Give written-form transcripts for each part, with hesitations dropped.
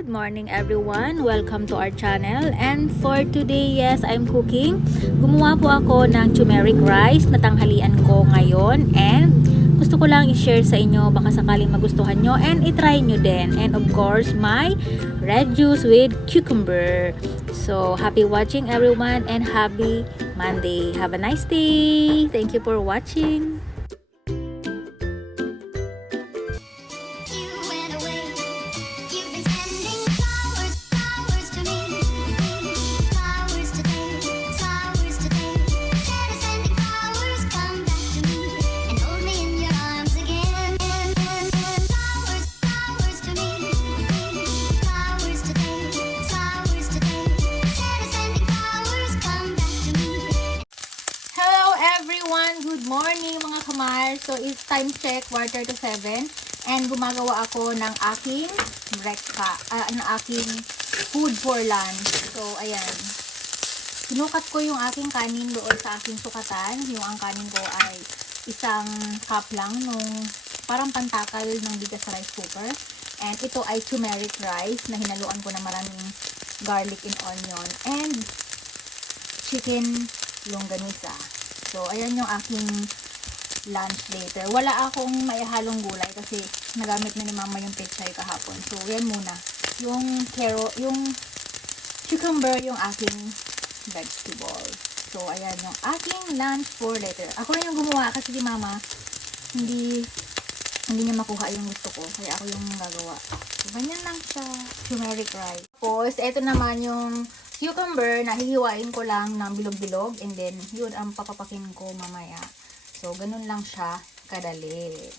Good morning everyone! Welcome to our channel. And for today, yes, I'm cooking. Gumawa po ako ng turmeric rice na tanghalian ko ngayon. And gusto ko lang i-share sa inyo, baka sakaling magustuhan nyo and i-try nyo din. And of course, my red juice with cucumber. So, happy watching everyone and happy Monday. Have a nice day! Thank you for watching! Good morning mga kamar. So it's time check, 6:45 and gumagawa ako ng aking food for lunch. So ayan. Sinukat ko yung aking kanin doon sa aking sukatan. Yung ang kanin ko ay isang cup lang nung parang pantakal ng bigas sa rice cooker. And ito ay turmeric rice na hinaluan ko ng maraming garlic and onion and chicken longganisa. So, ayan yung aking lunch later. Wala akong maihalong gulay kasi nagamit na ni mama yung pechay kahapon. So, yan muna. Yung cucumber, yung aking vegetable. So, ayan yung aking lunch for later. Ako na yung gumawa kasi si mama, hindi niya makuha yung gusto ko. Kaya ako yung gagawa. So, ganyan lang siya. Turmeric rice. Tapos, ito naman yung cucumber na hihiwain ko lang ng bilog-bilog and then yun ang papapakin ko mamaya. So, ganun lang siya kadali.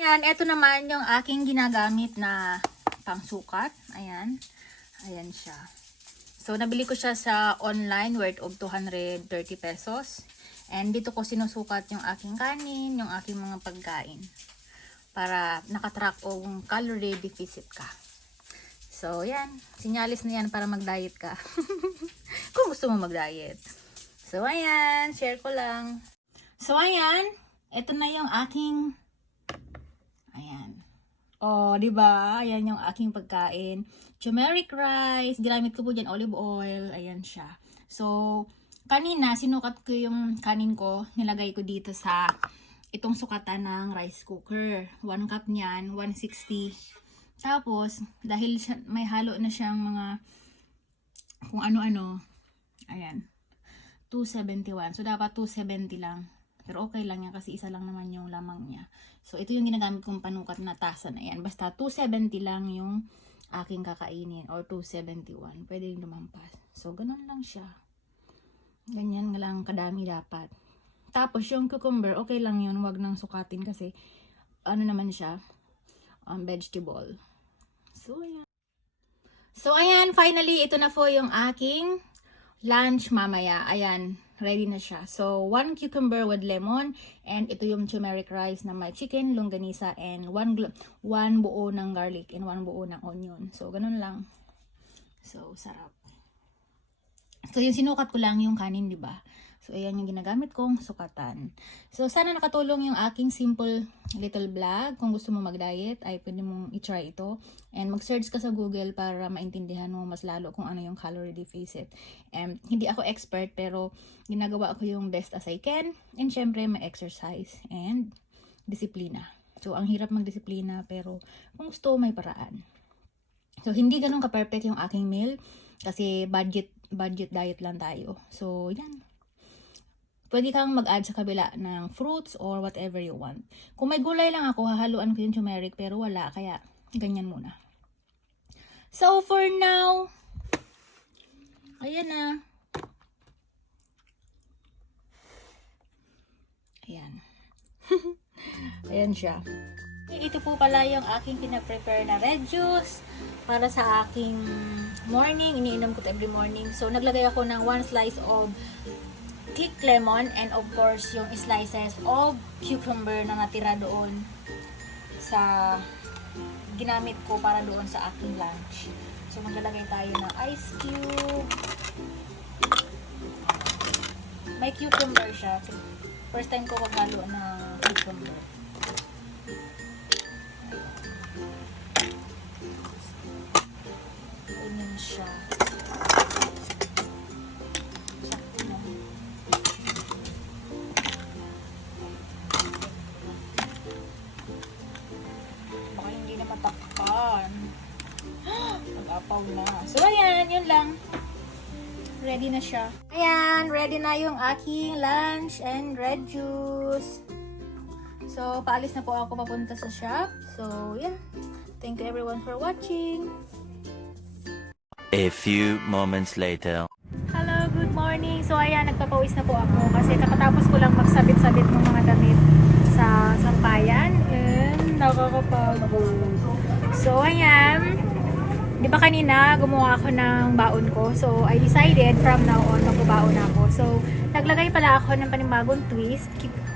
Yan, ito naman yung aking ginagamit na pangsukat. Ayan. Ayan siya. So, nabili ko siya sa online worth of 230 pesos. And dito ko sinusukat yung aking kanin, yung aking mga pagkain. Para nakatrack o calorie deficit ka. So, yan. Sinyalis na yan para mag-diet ka. Kung gusto mo mag-diet. So, ayan. Share ko lang. So, ayan. Ito na yung aking... Ayan. Oh, diba? Ayan yung aking pagkain. Turmeric rice. Ginamit ko po dyan olive oil. Ayan siya. So, kanina, sinukat ko yung kanin ko. Nilagay ko dito sa itong sukatan ng rice cooker. 1 cup niyan, 160. Tapos, dahil may halo na siyang mga kung ano-ano, ayan, 271. So, dapat 270 lang. Pero okay lang yan kasi isa lang naman yung lamang niya. So, ito yung ginagamit kong panukat na tasa na yan. Basta 270 lang yung aking kakainin or 271. Pwede yung lumampas. So, ganun lang siya. Ganyan lang kadami dapat. Tapos, yung cucumber, okay lang yun. Huwag nang sukatin kasi ano naman siya, vegetable. So, ayan, finally, ito na po yung aking lunch mamaya. Ayan, ready na siya. So, 1 cucumber with lemon, and ito yung turmeric rice na may chicken, longganisa, and 1 buo ng garlic, and 1 buo ng onion. So, ganun lang. So, sarap. So, yung sinukat ko lang yung kanin, diba? So, ayan yung ginagamit kong sukatan. So, sana nakatulong yung aking simple little vlog. Kung gusto mo mag-diet, ay pwede mong i-try ito. And mag-search ka sa Google para maintindihan mo mas lalo kung ano yung calorie deficit. And hindi ako expert, pero ginagawa ko yung best as I can. And syempre, may exercise and disiplina. So, ang hirap magdisiplina, pero kung gusto, may paraan. So, hindi ganun ka-perfect yung aking meal. Kasi budget diet lang tayo. So, yan. Pwede kang mag-add sa kabila ng fruits or whatever you want. Kung may gulay lang ako, hahaluan ko yung turmeric pero wala. Kaya, ganyan muna. So, for now, ayan na. Ayan. Ayan siya. Ito po pala yung aking pinaprepare na red juice para sa aking morning. Iniinom ko every morning. So, naglagay ako ng 1 slice of thick lemon and of course yung slices of cucumber na natira doon sa ginamit ko para doon sa aking lunch. So maglalagay tayo ng ice cube. May cucumber siya. First time ko maghalo ng cucumber. siya. Sakto na. Baka hindi na matakpan. Nag-apaw na. So, ayan. Yun lang. Ready na siya. Ayan. Ready na yung aking lunch and red juice. So, paalis na po ako papunta sa shop. So, yeah. Thank you everyone for watching. A few moments later. Hello, good morning. So, ayan, nagpapawis na po ako kasi kakatapos ko lang magsabit-sabit ng mga damit sa sampayan. And nakakapagod. So, ayan. Di ba kanina gumawa ako ng baon ko? So, I decided from now on magbabaon ako. So, naglagay pala ako ng panibagong twist.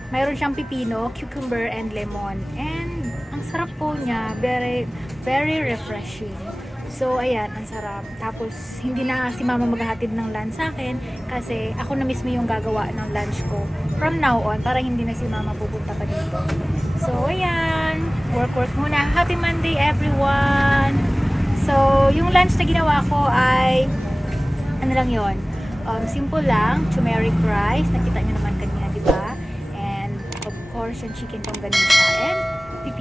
Mayroon siyang pipino, cucumber, and lemon. And ang sarap po niya. Very, very refreshing. So, ayan, ang sarap. Tapos, hindi na si mama maghahatid ng lunch sa akin kasi ako na mismo yung gagawa ng lunch ko from now on para hindi na si mama pupunta pa dito. So, ayan. Work muna. Happy Monday, everyone! So, yung lunch na ginawa ko ay ano lang yon, simple lang. Tumeric rice. Nakita nyo naman kanina, di ba? And, of course, yung chicken pangganisa and pipi.